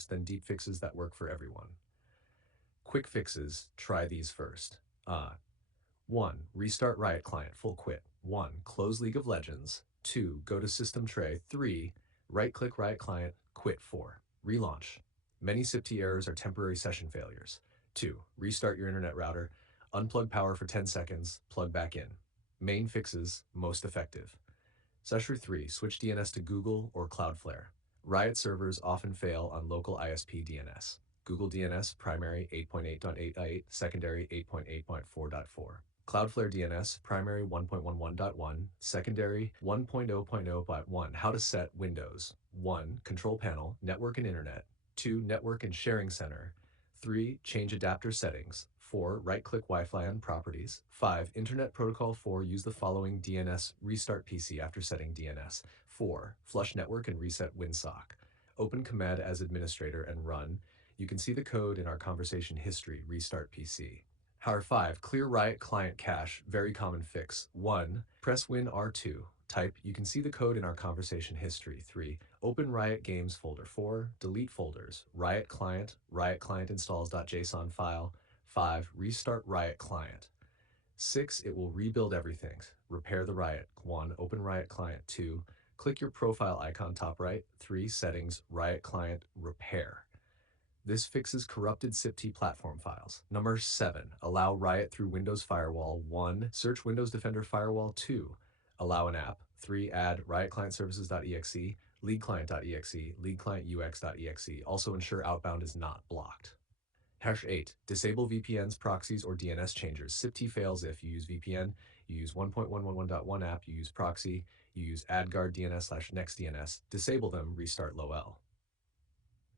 first, then deep fixes that work for everyone. Quick fixes, try these first. 1. Restart Riot Client, full quit. 1. Close League of Legends. 2. Go to System Tray. 3. Right-click Riot Client, quit. 4. Relaunch. Many SIPT errors are temporary session failures. 2. Restart your internet router. Unplug power for 10 seconds, plug back in. Main fixes, most effective. Session 3. Switch DNS to Google or Cloudflare. Riot servers often fail on local ISP DNS. Google DNS, primary 8.8.8.8, secondary 8.8.4.4. Cloudflare DNS, primary 1.11.1, secondary 1.0.0.1. How to set Windows. 1. Control panel, network and internet. 2. Network and sharing center. 3. Change adapter settings. 4. Right-click Wi-Fi on properties. 5. Internet protocol. 4. Use the following DNS. Restart PC after setting DNS. 4. Flush network and reset WinSock. Open command as administrator and run. You can see the code in our conversation history. Restart PC. However 5. Clear Riot Client cache. Very common fix. 1. Press Win R2. Type. You can see the code in our conversation history. 3. Open Riot Games folder. 4. Delete folders. Riot Client installs.json file. 5. Restart Riot Client. 6. It will rebuild everything. Repair the Riot. 1. Open Riot Client. 2. Click your profile icon top right. 3. Settings. Riot Client. Repair. This fixes corrupted SIPT platform files. Number 7. Allow Riot through Windows Firewall. 1. Search Windows Defender Firewall. 2. Allow an app. 3. Add RiotClientServices.exe, LeadClient.exe, LeadClientUX.exe. Also ensure outbound is not blocked. Hash 8. Disable VPNs, proxies, or DNS changers. SIPT fails if you use VPN, you use 1.111.1 app, you use proxy, you use AdGuard DNS/NextDNS. Disable them, restart LOL.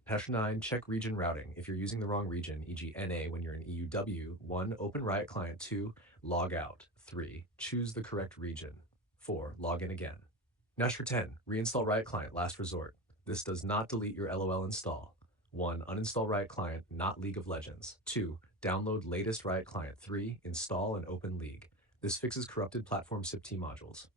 Hash 9. Check region routing. If you're using the wrong region, e.g. NA when you're in EUW, 1. Open Riot Client. 2. Log out. 3. Choose the correct region. 4. Log in again. Hash 10. Reinstall Riot Client, last resort. This does not delete your LOL install. 1. Uninstall Riot Client, not League of Legends. 2. Download latest Riot Client. 3. Install and open League. This fixes corrupted platform SIPT modules.